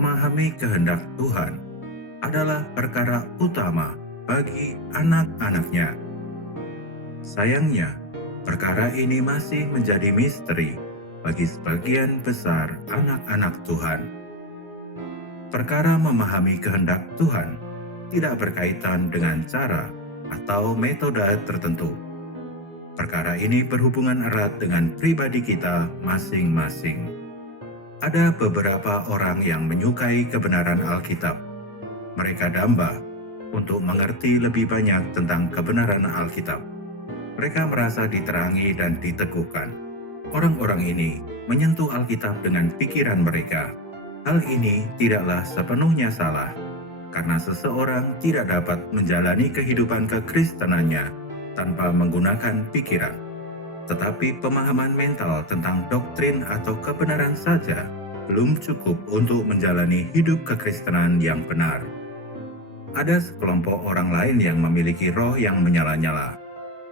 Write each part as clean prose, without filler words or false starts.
memahami kehendak Tuhan adalah perkara utama bagi anak-anaknya. Sayangnya, perkara ini masih menjadi misteri bagi sebagian besar anak-anak Tuhan. Perkara memahami kehendak Tuhan tidak berkaitan dengan cara atau metode tertentu. Perkara ini berhubungan erat dengan pribadi kita masing-masing. Ada beberapa orang yang menyukai kebenaran Alkitab. Mereka damba untuk mengerti lebih banyak tentang kebenaran Alkitab. Mereka merasa diterangi dan diteguhkan. Orang-orang ini menyentuh Alkitab dengan pikiran mereka. Hal ini tidaklah sepenuhnya salah, karena seseorang tidak dapat menjalani kehidupan kekristenannya tanpa menggunakan pikiran. Tetapi pemahaman mental tentang doktrin atau kebenaran saja belum cukup untuk menjalani hidup kekristenan yang benar. Ada sekelompok orang lain yang memiliki roh yang menyala-nyala.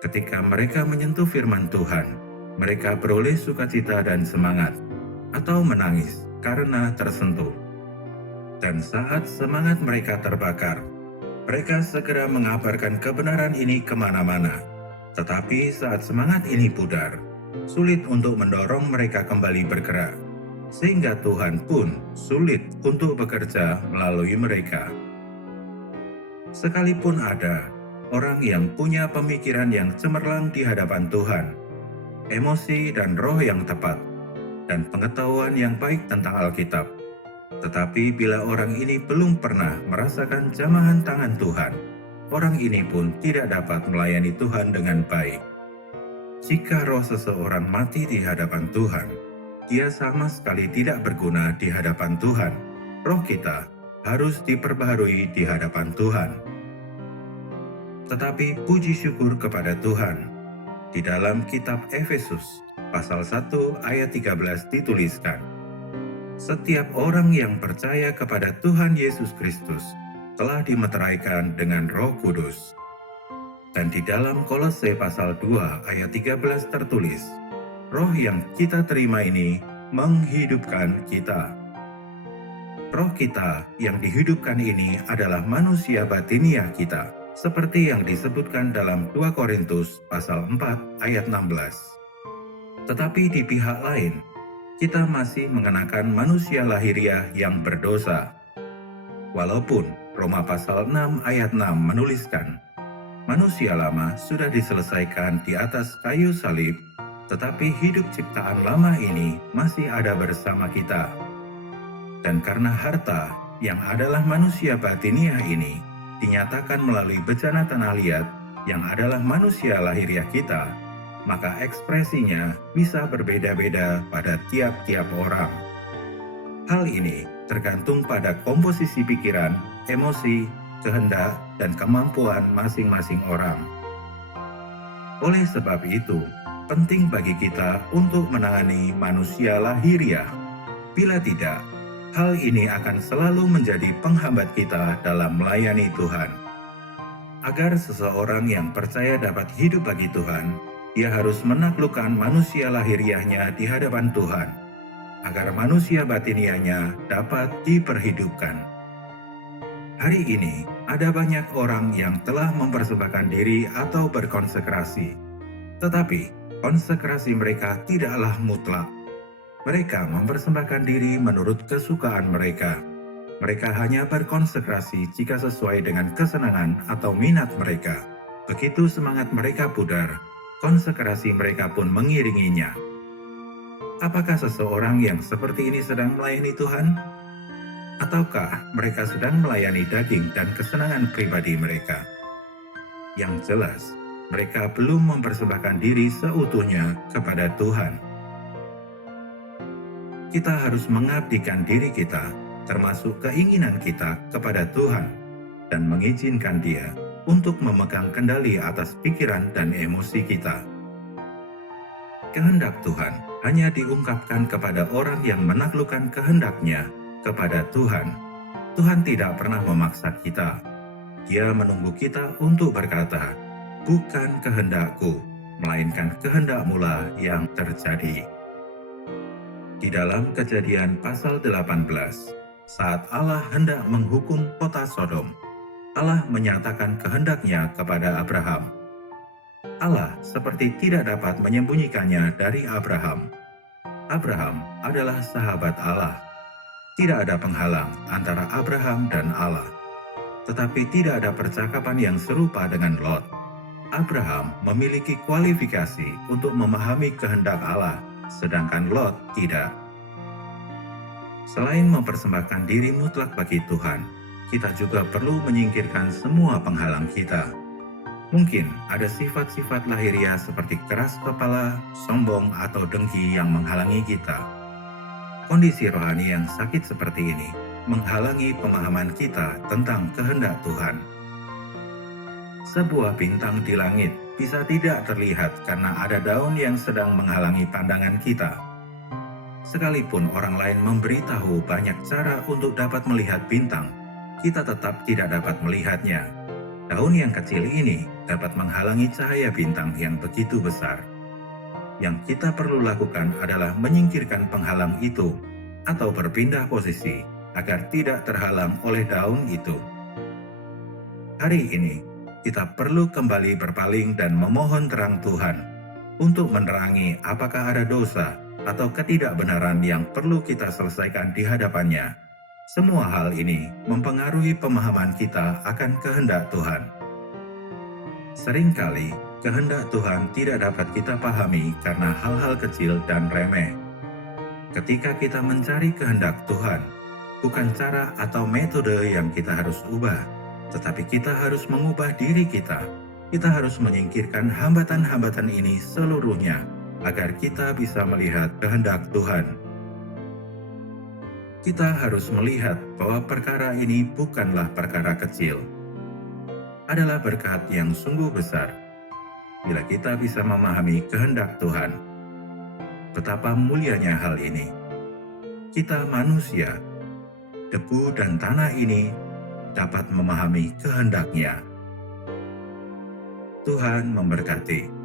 Ketika mereka menyentuh firman Tuhan, mereka beroleh sukacita dan semangat, atau menangis karena tersentuh. Dan saat semangat mereka terbakar, mereka segera mengabarkan kebenaran ini kemana-mana. Tetapi saat semangat ini pudar, sulit untuk mendorong mereka kembali bergerak, sehingga Tuhan pun sulit untuk bekerja melalui mereka. Sekalipun ada orang yang punya pemikiran yang cemerlang di hadapan Tuhan, emosi dan roh yang tepat, dan pengetahuan yang baik tentang Alkitab, tetapi bila orang ini belum pernah merasakan jamahan tangan Tuhan, orang ini pun tidak dapat melayani Tuhan dengan baik. Jika roh seseorang mati di hadapan Tuhan, dia sama sekali tidak berguna di hadapan Tuhan. Roh kita harus diperbaharui di hadapan Tuhan. Tetapi puji syukur kepada Tuhan, di dalam kitab Efesus pasal 1 ayat 13 dituliskan, setiap orang yang percaya kepada Tuhan Yesus Kristus telah dimeteraikan dengan Roh Kudus. Dan di dalam Kolose pasal 2 ayat 13 tertulis, roh yang kita terima ini menghidupkan kita. Roh kita yang dihidupkan ini adalah manusia batiniah kita, seperti yang disebutkan dalam 2 Korintus pasal 4 ayat 16. Tetapi di pihak lain, kita masih mengenakan manusia lahiriah yang berdosa. Walaupun Roma pasal 6 ayat 6 menuliskan, manusia lama sudah diselesaikan di atas kayu salib, tetapi hidup ciptaan lama ini masih ada bersama kita. Dan karena harta yang adalah manusia batiniah ini dinyatakan melalui bejana tanah liat yang adalah manusia lahiriah kita, maka ekspresinya bisa berbeda-beda pada tiap-tiap orang. Hal ini tergantung pada komposisi pikiran, emosi, kehendak, dan kemampuan masing-masing orang. Oleh sebab itu, penting bagi kita untuk menangani manusia lahiriah. Bila tidak, hal ini akan selalu menjadi penghambat kita dalam melayani Tuhan. Agar seseorang yang percaya dapat hidup bagi Tuhan, dia harus menaklukkan manusia lahiriahnya di hadapan Tuhan, agar manusia batiniahnya dapat diperhidupkan. Hari ini, ada banyak orang yang telah mempersembahkan diri atau berkonsekrasi. Tetapi, konsekrasi mereka tidaklah mutlak. Mereka mempersembahkan diri menurut kesukaan mereka. Mereka hanya berkonsekrasi jika sesuai dengan kesenangan atau minat mereka. Begitu semangat mereka pudar, konsekrasi mereka pun mengiringinya. Apakah seseorang yang seperti ini sedang melayani Tuhan? Ataukah mereka sedang melayani daging dan kesenangan pribadi mereka? Yang jelas, mereka belum mempersembahkan diri seutuhnya kepada Tuhan. Kita harus mengabdikan diri kita, termasuk keinginan kita kepada Tuhan, dan mengizinkan Dia untuk memegang kendali atas pikiran dan emosi kita. Kehendak Tuhan hanya diungkapkan kepada orang yang menaklukkan kehendaknya kepada Tuhan. Tuhan tidak pernah memaksa kita. Dia menunggu kita untuk berkata, "Bukan kehendakku, melainkan kehendak-Mu-lah yang terjadi." Di dalam Kejadian pasal 18, Saat Allah hendak menghukum kota Sodom, Allah menyatakan kehendaknya kepada Abraham. Allah seperti tidak dapat menyembunyikannya dari Abraham. Abraham adalah sahabat Allah. Tidak ada penghalang antara Abraham dan Allah. Tetapi tidak ada percakapan yang serupa dengan Lot. Abraham memiliki kualifikasi untuk memahami kehendak Allah, sedangkan Lot tidak. Selain mempersembahkan diri mutlak bagi Tuhan, kita juga perlu menyingkirkan semua penghalang kita. Mungkin ada sifat-sifat lahiriah seperti keras kepala, sombong, atau dengki yang menghalangi kita. Kondisi rohani yang sakit seperti ini menghalangi pemahaman kita tentang kehendak Tuhan. Sebuah bintang di langit bisa tidak terlihat karena ada daun yang sedang menghalangi pandangan kita. Sekalipun orang lain memberitahu banyak cara untuk dapat melihat bintang, kita tetap tidak dapat melihatnya. Daun yang kecil ini dapat menghalangi cahaya bintang yang begitu besar. Yang kita perlu lakukan adalah menyingkirkan penghalang itu atau berpindah posisi agar tidak terhalang oleh daun itu. Hari ini, kita perlu kembali berpaling dan memohon terang Tuhan untuk menerangi apakah ada dosa atau ketidakbenaran yang perlu kita selesaikan di hadapannya. Semua hal ini mempengaruhi pemahaman kita akan kehendak Tuhan. Seringkali, kehendak Tuhan tidak dapat kita pahami karena hal-hal kecil dan remeh. Ketika kita mencari kehendak Tuhan, bukan cara atau metode yang kita harus ubah, tetapi kita harus mengubah diri kita. Kita harus menyingkirkan hambatan-hambatan ini seluruhnya, agar kita bisa melihat kehendak Tuhan. Kita harus melihat bahwa perkara ini bukanlah perkara kecil. Adalah berkat yang sungguh besar. Bila kita bisa memahami kehendak Tuhan, betapa mulianya hal ini. Kita manusia, debu dan tanah ini dapat memahami kehendak-Nya. Tuhan memberkati.